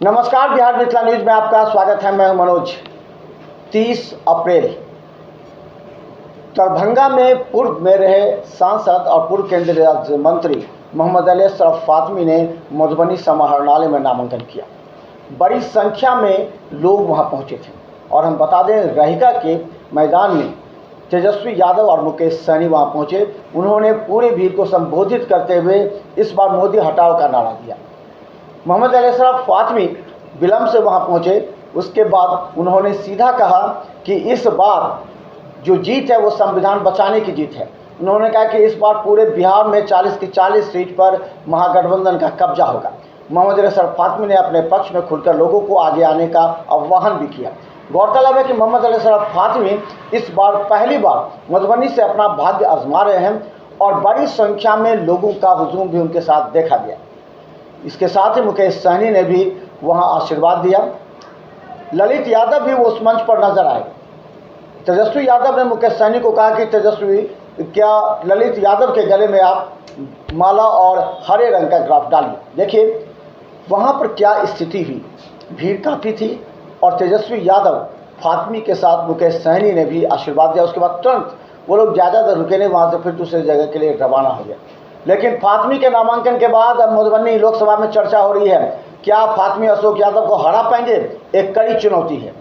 नमस्कार, बिहार मिथिला न्यूज में आपका स्वागत है। मैं हूं मनोज। 30 अप्रैल दरभंगा में पूर्व में रहे सांसद और पूर्व केंद्रीय राज्य मंत्री मोहम्मद अली अशरफ फातमी ने मधुबनी समाहरणालय में नामांकन किया। बड़ी संख्या में लोग वहां पहुंचे थे और हम बता दें, रहिका के मैदान में तेजस्वी यादव और मुकेश सहनी वहां पहुंचे। उन्होंने पूरी भीड़ को संबोधित करते हुए इस बार मोदी हटाओ का नारा दिया। मोहम्मद अली अशरफ फातमी विलम्ब से वहां पहुंचे। उसके बाद उन्होंने सीधा कहा कि इस बार जो जीत है वो संविधान बचाने की जीत है। उन्होंने कहा कि इस बार पूरे बिहार में 40 की 40 सीट पर महागठबंधन का कब्जा होगा। मोहम्मद अली अशरफ फातमी ने अपने पक्ष में खुलकर लोगों को आगे आने का आह्वान भी किया। गौरतलब है कि मोहम्मद अली अशरफ फातमी इस बार पहली बार मधुबनी से अपना भाग्य आजमा रहे हैं और बड़ी संख्या में लोगों का हुजूम भी उनके साथ देखा गया। इसके साथ ही मुकेश सहनी ने भी वहां आशीर्वाद दिया। ललित यादव भी उस मंच पर नजर आए। तेजस्वी यादव ने मुकेश सहनी को कहा कि तेजस्वी, क्या ललित यादव के गले में आप माला और हरे रंग का ग्राफ डालिए। देखिए वहां पर क्या स्थिति हुई। भीड़ काफ़ी थी और तेजस्वी यादव फातमी के साथ मुकेश सहनी ने भी आशीर्वाद दिया। उसके बाद तुरंत वो लोग ज़्यादा देर रुके नहीं, वहाँ से फिर दूसरे जगह के लिए रवाना हो गया। लेकिन फातमी के नामांकन के बाद अब मधुबनी लोकसभा में चर्चा हो रही है, क्या फातमी अशोक यादव को हरा पाएंगे? एक कड़ी चुनौती है।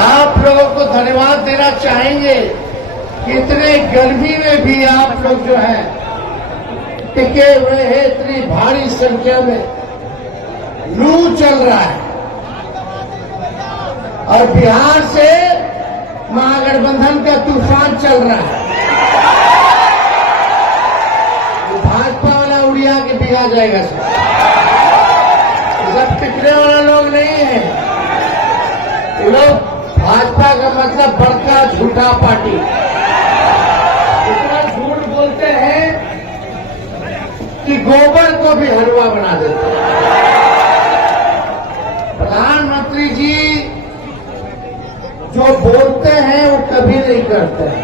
आप लोगों को धन्यवाद देना चाहेंगे कि इतने गर्मी में भी आप लोग जो है टिके हुए हैं। इतनी भारी संख्या में लू चल रहा है और बिहार से महागठबंधन का तूफान चल रहा है। भाजपा वाला उड़िया के बिगा जाएगा। सब टिकने वाला लोग नहीं है। ये लोग भाजपा का मतलब बड़का झूठा पार्टी। इतना झूठ बोलते हैं कि गोबर को भी हलवा बना देते हैं। प्रधानमंत्री जी जो बोलते हैं वो कभी नहीं करते हैं।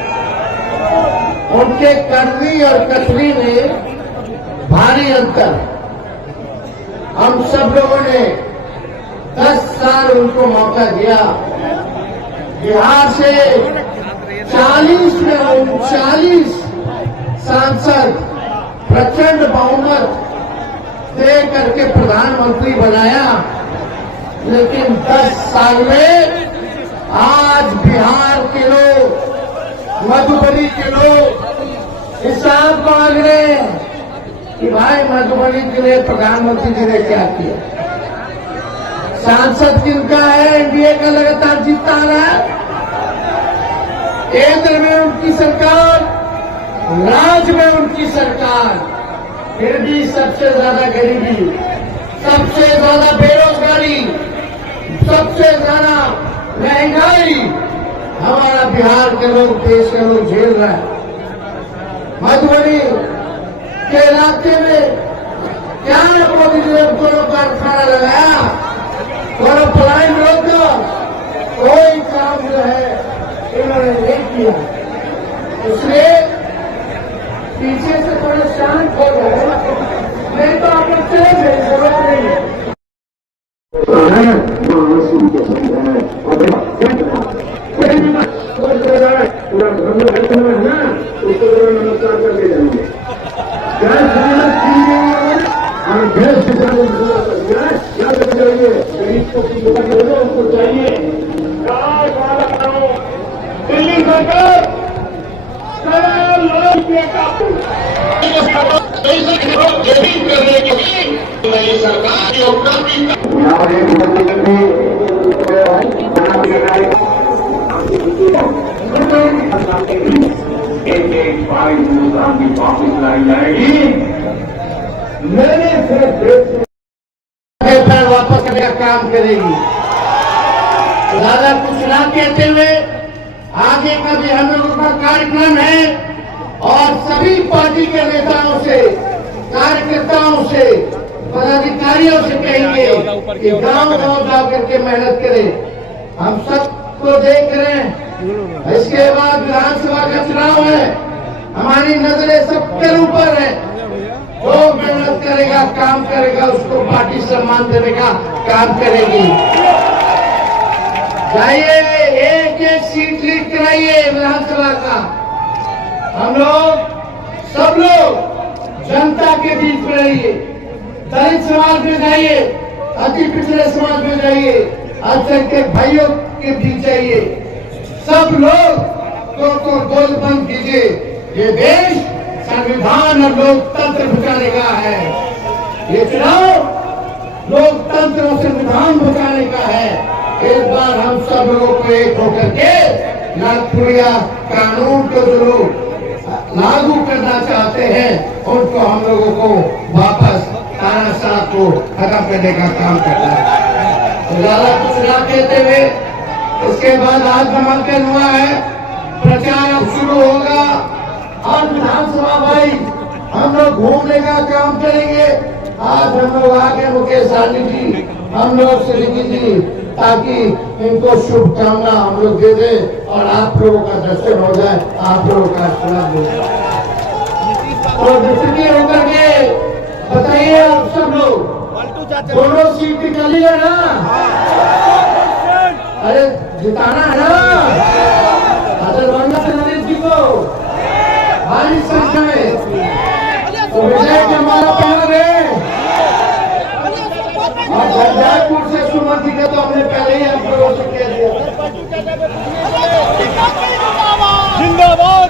उनके करनी और कथनी में भारी अंतर। हम सब लोगों ने 10 साल उनको मौका दिया। बिहार से 40 में 39 सांसद प्रचंड बहुमत दे करके प्रधानमंत्री बनाया। लेकिन 10 साल में आज बिहार के लोग, मधुबनी के लोग हिसाब मांग रहे हैं कि भाई मधुबनी के लिए प्रधानमंत्री जी ने क्या किया। सांसद किनका है? एनडीए का लगातार जीतता आ रहा है। केंद्र में उनकी सरकार, राज्य में उनकी सरकार, फिर भी सबसे ज्यादा गरीबी, सबसे ज्यादा बेरोजगारी, सबसे ज्यादा महंगाई हमारा बिहार के लोग, देश के लोग झेल रहा है। मधुबनी के इलाके में क्या मोदी जी ने कोनो कारखाना लगाया, कोनो पलायन रोका? कोई काम जो है इन्होंने नहीं किया। इसलिए पीछे से थोड़े शांत हो गए, नहीं तो आप लोग चले गए, जरूरत नहीं है। पूरा उसको नमस्कार करके जाएंगे। गरीब को उनको चाहिए। दिल्ली सरकार करने के लिए नई सरकार योगदान एक वापिस लाई जाएगी। मैंने वापस करने का काम करेगी। ज्यादा कुछ ना कहते हुए आगे का भी हम लोगों का कार्यक्रम है और सभी पार्टी के नेताओं से, कार्यकर्ताओं से, पदाधिकारियों से कहेंगे कि गांव-गांव जाकर के मेहनत करें। हम सबको देख रहे हैं। इसके बाद विधानसभा का चुनाव है। हमारी नजरें सबके ऊपर है। जो मेहनत करेगा, काम करेगा, उसको पार्टी सम्मान देने का काम करेगी। जाइए, एक एक सीट लीड कराइए विधानसभा का। हम लोग, सब लोग जनता के बीच में रहिए, दलित समाज में जाइए, अति पिछड़े समाज में जाइए, अल्पसंख्यक भाइयों के बीच जाइए। सब लोग तो गोल बंद कीजिए। ये देश संविधान और लोकतंत्र बचाने का है। ये चुनाव लोकतंत्र और संविधान बचाने का है। एक बार हम सब लोगों को एक होकर के नागपुरिया कानून को जो लागू करना चाहते हैं, उनको हम लोगों को वापस तानाशाह को खत्म करने का काम करना है। तो ज्यादा कुछ ना कहते हुए, इसके बाद आज नामांकन हुआ है, प्रचार अब शुरू होगा और विधानसभा भाई हम लोग घूमने का काम करेंगे। आज हम लोग आगे मुकेश सहनी जी, हम लोग श्रीजी जी, ताकि इनको शुभकामना हम लोग दे दें और आप लोगों का दर्शन हो जाए, आप लोगों का आशीर्वाद हो जाए। तो डिस्ट्रिक्ट होकर के बताइए आप सब लोग, दोनों सीट निकाली है ना? अरे जिताना है ना? नरेश जी को भारी संख्या में, तो विजय के हमारा प्यार है। और झंझारपुर से सुमन जी का तो हमने पहले ही आप लोगों से कह दिया। जिंदाबाद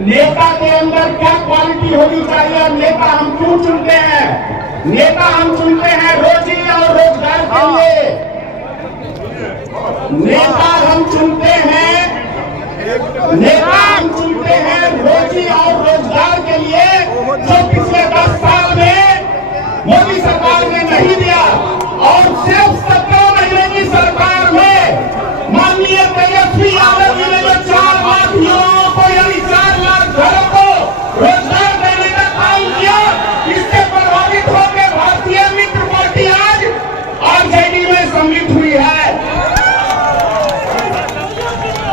नेता के अंदर क्या क्वालिटी होनी चाहिए और नेता हम क्यों चुनते हैं? नेता हम चुनते हैं रोजी और रोजगार के लिए। नेता हम चुनते हैं रोजी और रोजगार के लिए, जो पिछले 10 साल में मोदी सरकार ने नहीं दिया। और सिर्फ 17 महीने की सरकार में माननीय तेजस्वी यादव जी ने जो 4 लाख युवाओं को, यानी 4 लाख घरों को रोजगार देने का काम किया, इससे प्रभावित होकर भारतीय मित्र पार्टी आज आरजेडी में सम्मिलित हुई है।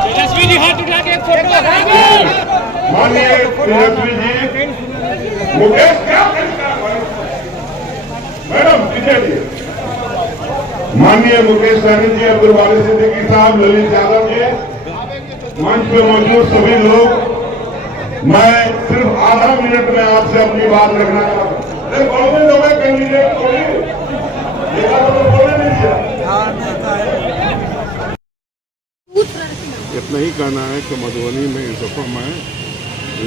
तेजस्वी जी हाथ उठा के एक फोटो माननीय तेजस्वी जी, मुकेश क्या मैडम जी, माननीय मुकेश सहनी जी, अब्दुल वारिस सिद्दीकी साहब, ललित यादव जी, मंच पे मौजूद सभी लोग, मैं सिर्फ आधा मिनट में आपसे अपनी बात रखना चाहता हूँ। कौन लोग कैंडिडेट बोले नहीं दिया। इतना ही कहना है कि मधुबनी में इस दफा मैं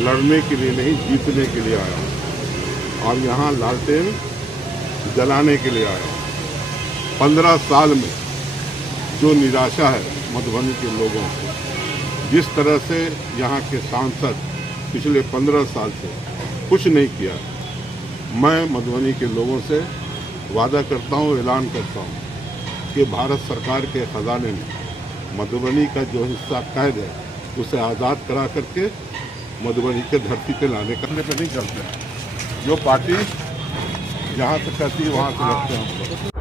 लड़ने के लिए नहीं, जीतने के लिए आया हूँ और यहाँ लालटेन जलाने के लिए आया हूँ। 15 साल में जो निराशा है मधुबनी के लोगों को, जिस तरह से यहाँ के सांसद पिछले 15 साल से कुछ नहीं किया, मैं मधुबनी के लोगों से वादा करता हूँ, ऐलान करता हूँ कि भारत सरकार के खजाने में मधुबनी का जो हिस्सा कैद है उसे आज़ाद करा करके मधुबनी के धरती पे लाने का नहीं करते हैं। जो पार्टी जहाँ से कहती है वहाँ से लड़ते हैं हम लोग।